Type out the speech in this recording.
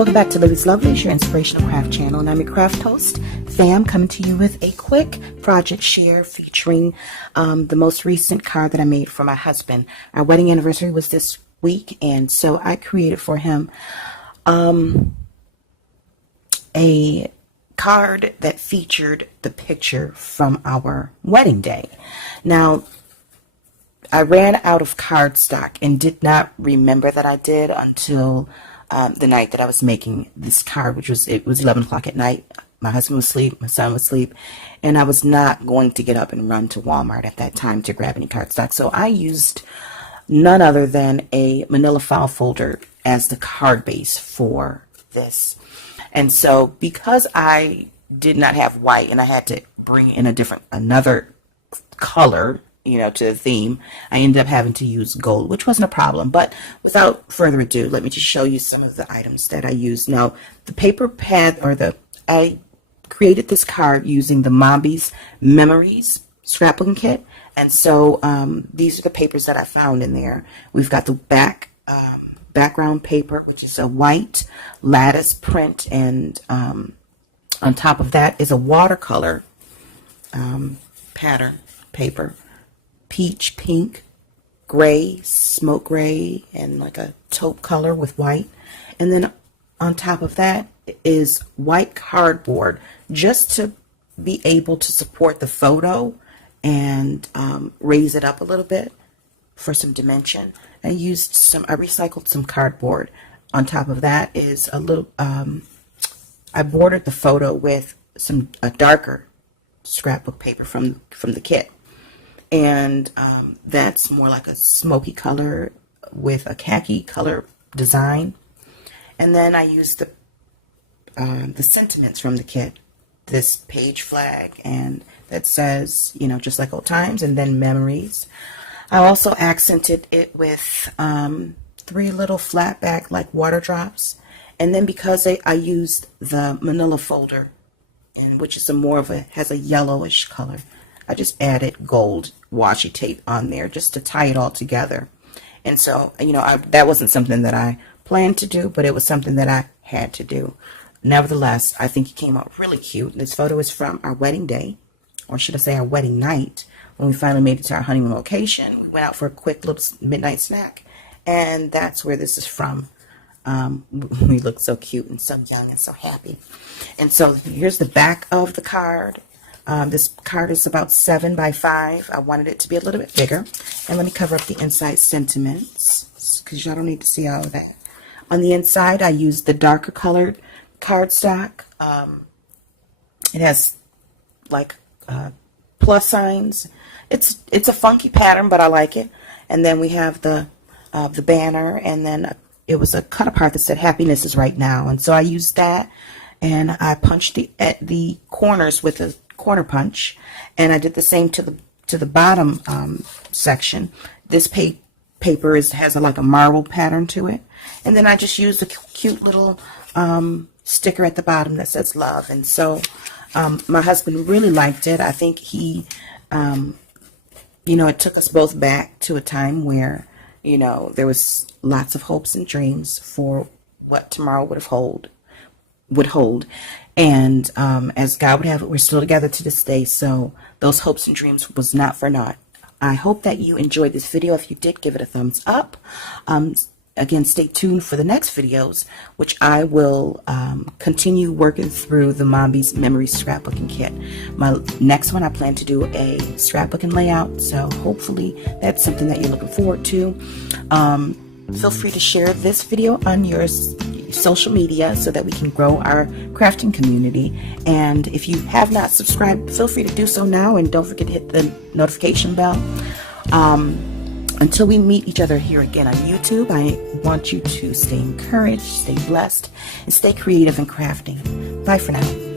welcome back to Livy's Lovelies, your inspirational craft channel, and I'm your craft host, Fam, coming to you with a quick project share featuring the most recent card that I made for my husband. Our wedding anniversary was this week, and so I created for him a card that featured the picture from our wedding day. Now, I ran out of cardstock and did not remember that I did until the night that I was making this card, it was 11 o'clock at night. My husband was asleep, my son was asleep, and I was not going to get up and run to Walmart at that time to grab any cardstock. So I used none other than a manila file folder as the card base for this. And so because I did not have white and I had to bring in another color, to the theme, I ended up having to use gold, which wasn't a problem. But without further ado, let me just show you some of the items that I used. Now, the paper pad, I created this card using the MAMBI's Memories scrapbooking kit. And so these are the papers that I found in there. We've got the background paper, which is a white lattice print, and on top of that is a watercolor pattern paper. Peach pink, gray, smoke gray, and like a taupe color with white. And then on top of that is white cardboard, just to be able to support the photo and raise it up a little bit for some dimension. I recycled some cardboard. On top of that is I bordered the photo with a darker scrapbook paper from the kit. And that's more like a smoky color with a khaki color design. And then I used the sentiments from the kit, this page flag, and that says, just like old times, and then memories. I also accented it with 3 little flat back like water drops. And then because I used the manila folder, and which is has a yellowish color, I just added gold washi tape on there just to tie it all together. And so, that wasn't something that I planned to do, but it was something that I had to do. Nevertheless, I think it came out really cute. This photo is from our wedding day, or should I say our wedding night, when we finally made it to our honeymoon location. We went out for a quick little midnight snack, and that's where this is from. We look so cute and so young and so happy. And so here's the back of the card. This card is about 7 by 5. I wanted it to be a little bit bigger. And let me cover up the inside sentiments, because y'all don't need to see all of that. On the inside, I used the darker colored cardstock. It has like plus signs. It's a funky pattern, but I like it. And then we have the banner, and then it was a cut apart that said "Happiness is right now." And so I used that, and I punched at the corners with a corner punch, and I did the same to the bottom section. This paper has like a marble pattern to it, and then I just used a cute little sticker at the bottom that says love. And so my husband really liked it. I think he it took us both back to a time where there was lots of hopes and dreams for what tomorrow would hold. And as God would have it, we're still together to this day. So those hopes and dreams was not for naught. I hope that you enjoyed this video. If you did, give it a thumbs up. Again, stay tuned for the next videos, which I will continue working through the MAMBI's Memory Scrapbooking Kit. My next one, I plan to do a scrapbooking layout. So hopefully that's something that you're looking forward to. Feel free to share this video on your social media so that we can grow our crafting community. And if you have not subscribed, feel free to do so now, and don't forget to hit the notification bell. Until we meet each other here again on YouTube, I want you to stay encouraged, stay blessed, and stay creative in crafting. Bye for now.